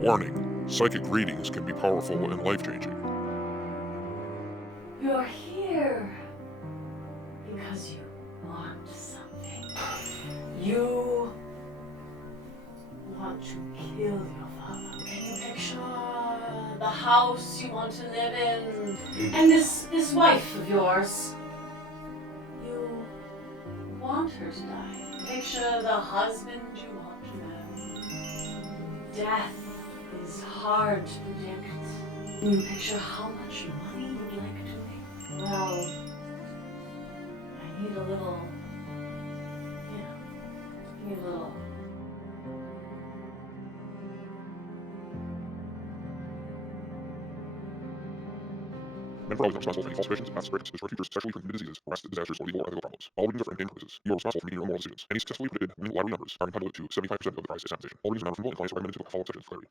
Warning: psychic readings can be powerful and life-changing. You're here because you want something. You want to kill your father. Can you picture the house you want to live in? And this wife of yours? You want her to die. Picture the husband you want to marry. Death is hard to predict. Can you picture how much money you'd like to make? Well, I need a little, need a little. Men are always responsible for any false suspicions, mass spirits, destroyed futures, sexually transmitted diseases, arrests, disasters, or legal or ethical problems. All readings are for entertainment purposes. You are responsible for making your own moral decisions. Any successfully predicted winning lottery numbers are entitled to 75% of the prize is compensation. All readings are non-refundable and clients are recommended to look at follow-up sessions for clarity.